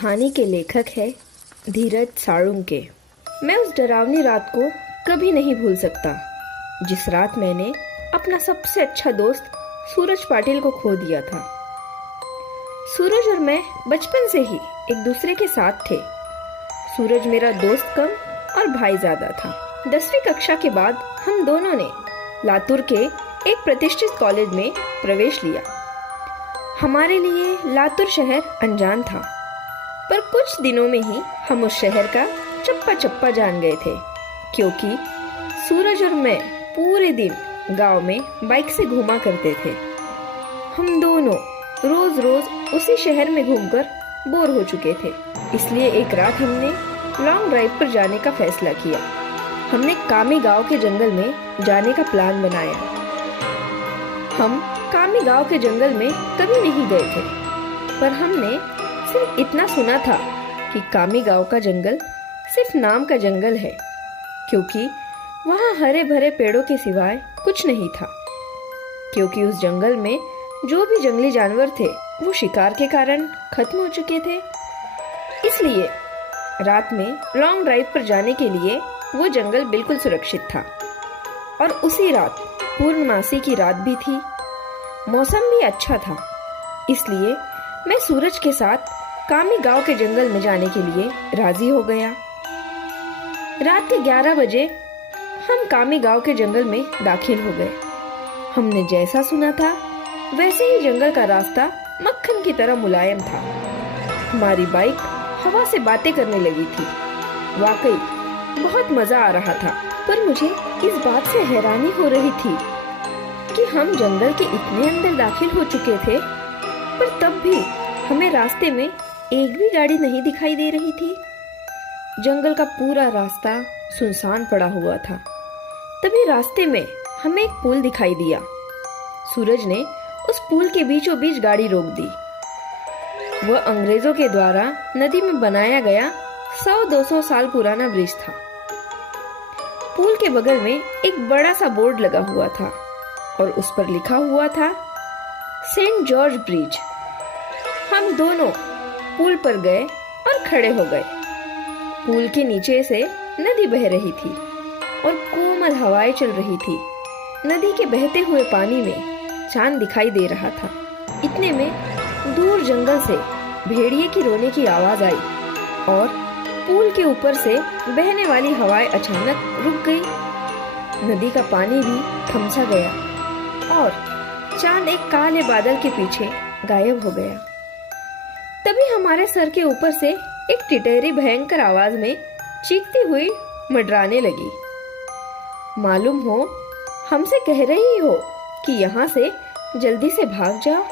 कहानी के लेखक है धीरज साळुंके। मैं उस डरावनी रात को कभी नहीं भूल सकता जिस रात मैंने अपना सबसे अच्छा दोस्त सूरज पाटिल को खो दिया था। सूरज और मैं बचपन से ही एक दूसरे के साथ थे। सूरज मेरा दोस्त कम और भाई ज्यादा था। 10वीं कक्षा के बाद हम दोनों ने लातूर के एक प्रतिष्ठित कॉलेज में प्रवेश लिया। हमारे लिए लातूर शहर अनजान था, पर कुछ दिनों में ही हम उस शहर का चप्पा चप्पा जान गए थे, क्योंकि सूरज और मैं पूरे दिन गांव में बाइक से घूमा करते थे। हम दोनों रोज रोज उसी शहर में घूमकर बोर हो चुके थे, इसलिए एक रात हमने लॉन्ग ड्राइव पर जाने का फैसला किया। हमने कामी गांव के जंगल में जाने का प्लान बनाया। हम कामी गांव के जंगल में कभी नहीं गए थे, पर हमने सिर्फ इतना सुना था कि कामी गांव का जंगल सिर्फ नाम का जंगल है, क्योंकि वहाँ हरे भरे पेड़ों के सिवाय कुछ नहीं था। क्योंकि उस जंगल में जो भी जंगली जानवर थे वो शिकार के कारण खत्म हो चुके थे, इसलिए रात में लॉन्ग ड्राइव पर जाने के लिए वो जंगल बिल्कुल सुरक्षित था। और उसी रात पूर्णमासी की रात भी थी, मौसम भी अच्छा था, इसलिए मैं सूरज के साथ कामी गांव के जंगल में जाने के लिए राजी हो गया। रात के 11 बजे हम कामी गांव के जंगल में दाखिल हो गए। हमने जैसा सुना था वैसे ही जंगल का रास्ता मक्खन की तरह मुलायम था। हमारी बाइक हवा से बातें करने लगी थी। वाकई बहुत मजा आ रहा था, पर मुझे इस बात से हैरानी हो रही थी कि हम जंगल के इतने अंदर दाखिल हो चुके थे, पर तब भी हमें रास्ते में एक भी गाड़ी नहीं दिखाई दे रही थी। जंगल का पूरा रास्ता सुनसान पड़ा हुआ था। तभी रास्ते में हमें एक पुल दिखाई दिया। सूरज ने उस पुल के बीचों बीच गाड़ी रोक दी। वह अंग्रेजों के द्वारा नदी में बनाया गया 100-200 साल पुराना ब्रिज था। पुल के बगल में एक बड़ा सा बोर्ड लगा हुआ था और उस पर लिखा हुआ था सेंट जॉर्ज ब्रिज। हम दोनों पुल पर गए और खड़े हो गए। पुल के नीचे से नदी बह रही थी और कोमल हवाएं चल रही थी। नदी के बहते हुए पानी में चांद दिखाई दे रहा था। इतने में दूर जंगल से भेड़िए की रोने की आवाज आई और पुल के ऊपर से बहने वाली हवाएं अचानक रुक गई। नदी का पानी भी थम सा गया और चांद एक काले बादल के पीछे गायब हो गया। तभी हमारे सर के ऊपर से एक टिटहरी भयंकर आवाज में चीखती हुई मंडराने लगी। मालूम हो हमसे कह रही हो कि यहाँ से जल्दी से भाग जाओ।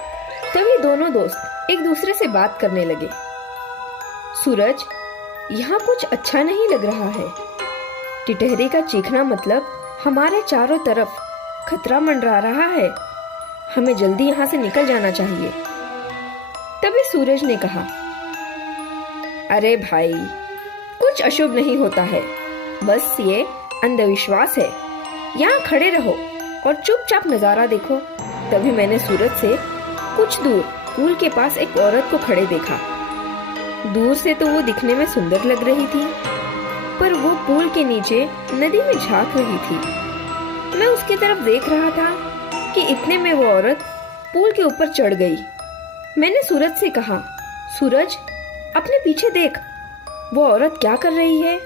तभी दोनों दोस्त एक दूसरे से बात करने लगे। सूरज, यहाँ कुछ अच्छा नहीं लग रहा है। टिटहरी का चीखना मतलब हमारे चारों तरफ खतरा मंडरा रहा है। हमें जल्दी यहाँ से निकल जाना चाहिए। तभी सूरज ने कहा, अरे भाई, कुछ अशुभ नहीं होता है, बस ये अंधविश्वास है। यहाँ खड़े रहो और चुपचाप नजारा देखो। तभी मैंने सूरज से कुछ दूर पुल के पास एक औरत को खड़े देखा। दूर से तो वो दिखने में सुंदर लग रही थी, पर वो पुल के नीचे नदी में झांक रही थी। मैं उसकी तरफ देख रहा था कि इतने में वो औरत पुल के ऊपर चढ़ गई। मैंने सूरज से कहा, सूरज, अपने पीछे देख, वो औरत क्या कर रही है।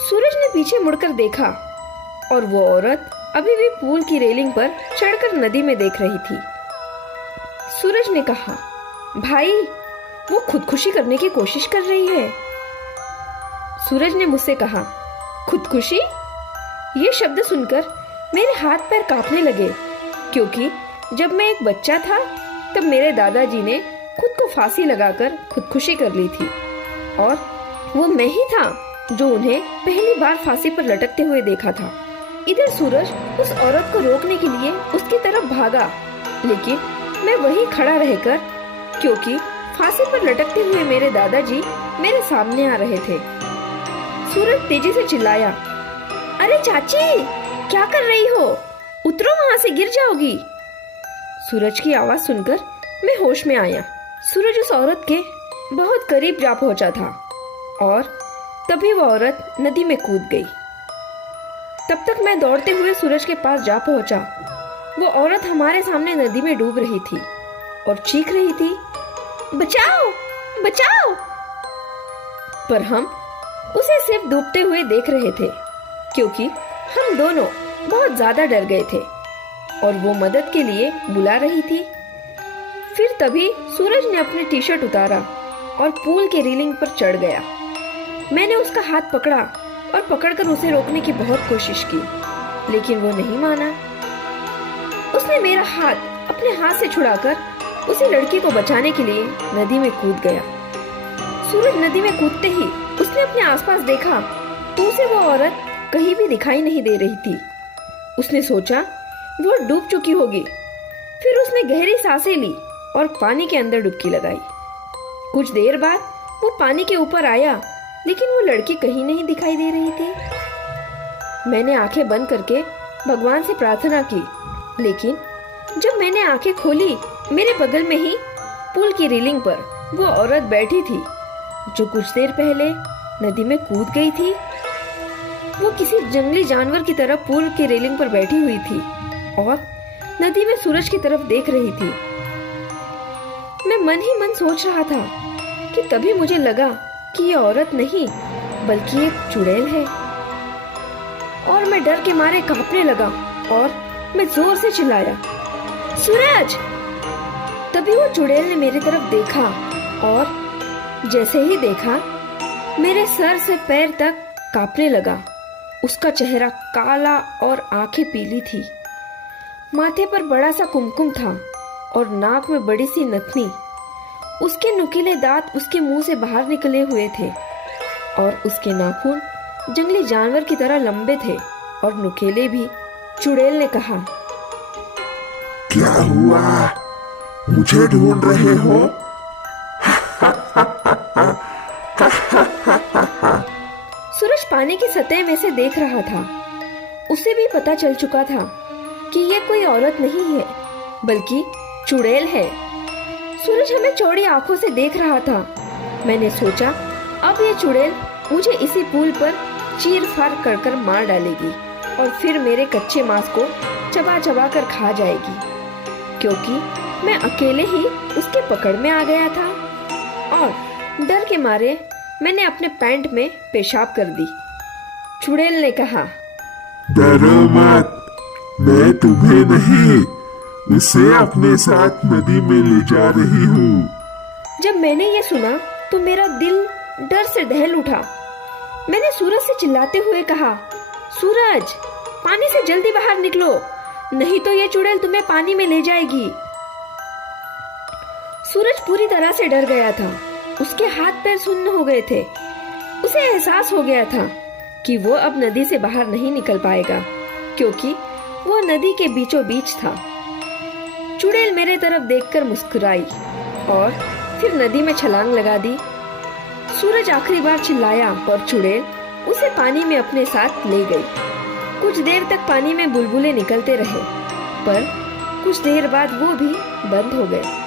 सूरज ने पीछे मुड़कर देखा और वो औरत अभी भी पुल की रेलिंग पर चढ़कर नदी में देख रही थी। सूरज ने कहा, भाई, वो खुदकुशी करने की कोशिश कर रही है। सूरज ने मुझसे कहा, खुदकुशी? ये शब्द सुनकर मेरे हाथ पैर कांपने लगे, क्योंकि जब मैं एक बच्चा था तब मेरे दादाजी ने खुद को फांसी लगाकर खुदकुशी कर ली थी, और वो मैं ही था जो उन्हें पहली बार फांसी पर लटकते हुए देखा था। इधर सूरज उस औरत को रोकने के लिए उसकी तरफ भागा, लेकिन मैं वहीं खड़ा रहकर, क्योंकि फांसी पर लटकते हुए मेरे दादाजी मेरे सामने आ रहे थे। सूरज तेजी से चिल्लाया, अरे चाची, क्या कर रही हो? उतरो, वहां से गिर जाओगी। सूरज की आवाज सुनकर मैं होश में आया। सूरज उस औरत के बहुत करीब जा पहुंचा था और तभी वह औरत नदी में कूद गई। तब तक मैं दौड़ते हुए सूरज के पास जा पहुंचा। वो औरत हमारे सामने नदी में डूब रही थी और चीख रही थी, बचाओ बचाओ। पर हम उसे सिर्फ डूबते हुए देख रहे थे, क्योंकि हम दोनों बहुत ज्यादा डर गए थे और वो मदद के लिए बुला रही थी। फिर तभी सूरज ने अपनी टी शर्ट उतारा और पूल के रेलिंग पर चढ़ गया। मैंने उसका हाथ पकड़ा और पकड़कर उसे रोकने की बहुत कोशिश की, लेकिन वो नहीं माना। उसने मेरा हाथ अपने हाथ से छुड़ाकर उसी लड़की को बचाने के लिए नदी में कूद गया। सूरज नदी में कूदते ही उसने अपने आसपास देखा तो उसे वो औरत कहीं भी दिखाई नहीं दे रही थी। उसने सोचा वो डूब चुकी होगी। फिर उसने गहरी सांसें ली और पानी के अंदर डुबकी लगाई। कुछ देर बाद वो पानी के ऊपर आया, लेकिन वो लड़की कहीं नहीं दिखाई दे रही थी। मैंने आंखें बंद करके भगवान से प्रार्थना की, लेकिन जब मैंने आंखें खोली, मेरे बगल में ही पुल की रेलिंग पर वो औरत बैठी थी जो कुछ देर पहले नदी में कूद गई थी। वो किसी जंगली जानवर की तरह पुल की रेलिंग पर बैठी हुई थी और नदी में सूरज की तरफ देख रही थी। मैं मन ही मन सोच रहा था कि तभी मुझे लगा कि ये औरत नहीं बल्कि एक चुड़ैल है और मैं डर के मारे कांपने लगा और मैं जोर से चिल्लाया, सूरज। तभी वो चुड़ैल ने मेरी तरफ देखा और जैसे ही देखा मेरे सर से पैर तक कांपने लगा। उसका चेहरा काला और आंखें पीली थी। माथे पर बड़ा सा कुमकुम था और नाक में बड़ी सी नथनी। उसके नुकीले दांत उसके मुंह से बाहर निकले हुए थे और उसके नाखून जंगली जानवर की तरह लंबे थे और नुकीले भी। चुड़ैल ने कहा, क्या हुआ? मुझे ढूंढ रहे हो? सूरज पानी की सतह में से देख रहा था। उसे भी पता चल चुका था कि ये कोई औरत नहीं है बल्कि चुड़ैल है। सूरज हमें चौड़ी आंखों से देख रहा था। मैंने सोचा अब ये चुड़ैल मुझे इसी पुल पर चीर फाड़ कर कर मार डालेगी और फिर मेरे कच्चे मांस को चबा चबा कर खा जाएगी, क्योंकि मैं अकेले ही उसके पकड़ में आ गया था। और डर के मारे मैंने अपने पैंट में पेशाब कर दी। चुड़ैल ने कहा, डरो मत, मैं तुम्हें नहीं उसे अपने साथ नदी में ले जा रही हूँ। जब मैंने ये सुना तो मेरा दिल डर से दहल उठा। मैंने सूरज से चिल्लाते हुए कहा, सूरज, पानी से जल्दी बाहर निकलो, नहीं तो ये चुड़ैल तुम्हें पानी में ले जाएगी। सूरज पूरी तरह से डर गया था। उसके हाथ पैर सुन्न हो गए थे। उसे एहसास हो गया था कि वो अब नदी से बाहर नहीं निकल पाएगा, क्योंकि वो नदी के बीचों बीच था। चुड़ैल मेरे तरफ देखकर मुस्कुराई और फिर नदी में छलांग लगा दी। सूरज आखिरी बार चिल्लाया और चुड़ैल उसे पानी में अपने साथ ले गई। कुछ देर तक पानी में बुलबुले निकलते रहे, पर कुछ देर बाद वो भी बंद हो गए।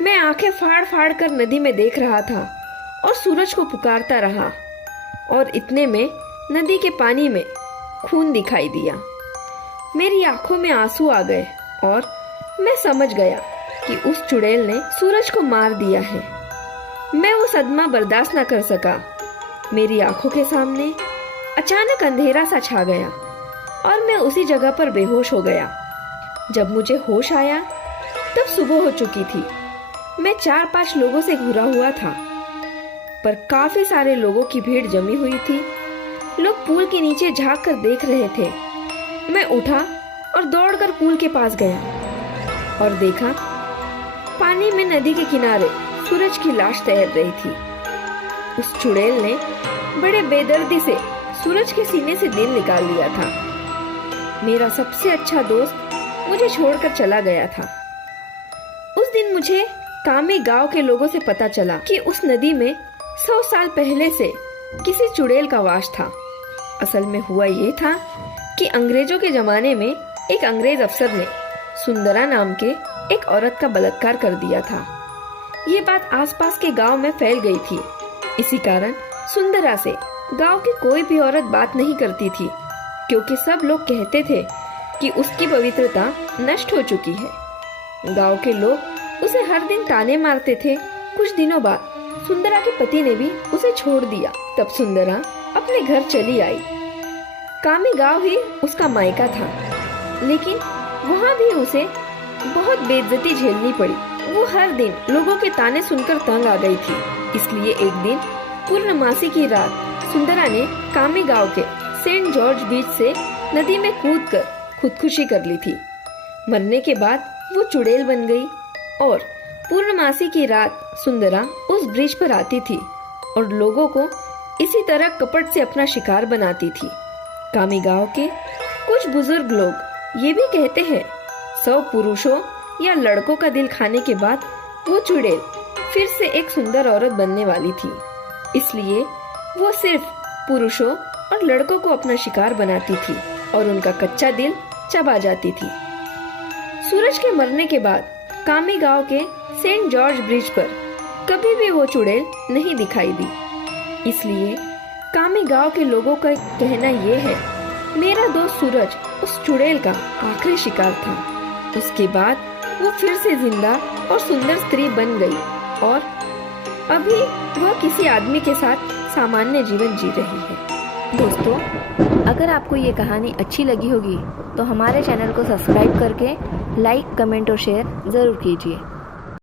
मैं आंखें फाड़ फाड़ कर नदी में देख रहा था और सूरज को पुकारता रहा, और इतने में नदी के पानी में खून दिखाई दिया। मेरी आंखों में आंसू आ गए और मैं समझ गया कि उस चुड़ैल ने सूरज को मार दिया है। मैं वो सदमा बर्दाश्त न कर सका। मेरी आंखों के सामने अचानक अंधेरा सा छा गया और मैं उसी जगह पर बेहोश हो गया। जब मुझे होश आया तब सुबह हो चुकी थी। मैं 4-5 लोगों से घुरा हुआ था, पर काफी सारे लोगों की भीड़ जमी हुई थी। लोग पुल के नीचे झांक कर देख रहे थे। मैं उठा और दौड़कर पुल के पास गया और देखा पानी में नदी के किनारे सूरज की लाश तैर रही थी। उस चुड़ैल ने बड़े बेदर्दी से सूरज के सीने से दिल निकाल लिया था। मेरा सबसे अच्छा दोस्त मुझे छोड़कर चला गया था। उस दिन मुझे कामी गांव के लोगों से पता चला कि उस नदी में 100 साल पहले से किसी चुड़ैल का वास था। असल में हुआ ये था कि अंग्रेजों के जमाने में एक अंग्रेज अफसर ने सुंदरा नाम के एक औरत का बलात्कार कर दिया था। ये बात आसपास के गांव में फैल गई थी। इसी कारण सुंदरा से गांव की कोई भी औरत बात नहीं करती थी, क्योंकि सब लोग कहते थे कि उसकी पवित्रता नष्ट हो चुकी है। गांव के लोग उसे हर दिन ताने मारते थे। कुछ दिनों बाद सुंदरा के पति ने भी उसे छोड़ दिया। तब सुंदरा अपने घर चली आई। कामी गांव ही उसका मायका था, लेकिन वहाँ भी उसे बहुत बेइज्जती झेलनी पड़ी। वो हर दिन लोगों के ताने सुनकर तंग आ गई थी। इसलिए एक दिन पूर्णमासी की रात सुंदरा ने कामी गांव के सेंट जॉर्ज बीच से नदी में कूदकर खुदकुशी कर ली थी। मरने के बाद वो चुड़ैल बन गई और पूर्णमासी की रात सुंदरा उस ब्रिज पर आती थी और लोगों को इसी तरह कपट से अपना शिकार बनाती थी। कामी गांव के कुछ बुजुर्ग लोग ये भी कहते हैं 100 पुरुषों या लड़कों का दिल खाने के बाद वो चुड़ैल फिर से एक सुंदर औरत बनने वाली थी। इसलिए वो सिर्फ पुरुषों और लड़कों को अपना शिकार बनाती थी और उनका कच्चा दिल चबा जाती थी। सूरज के मरने के बाद कामी गांव के सेंट जॉर्ज ब्रिज पर कभी भी वो चुड़ैल नहीं दिखाई दी। इसलिए कामी गांव के लोगों का कहना ये है, मेरा दोस्त सूरज उस चुड़ैल का आखिरी शिकार था। उसके बाद वो फिर से जिंदा और सुंदर स्त्री बन गई और अभी वह किसी आदमी के साथ सामान्य जीवन जी रही है। दोस्तों, अगर आपको ये कहानी अच्छी लगी होगी तो हमारे चैनल को सब्सक्राइब करके लाइक, कमेंट और शेयर ज़रूर कीजिए।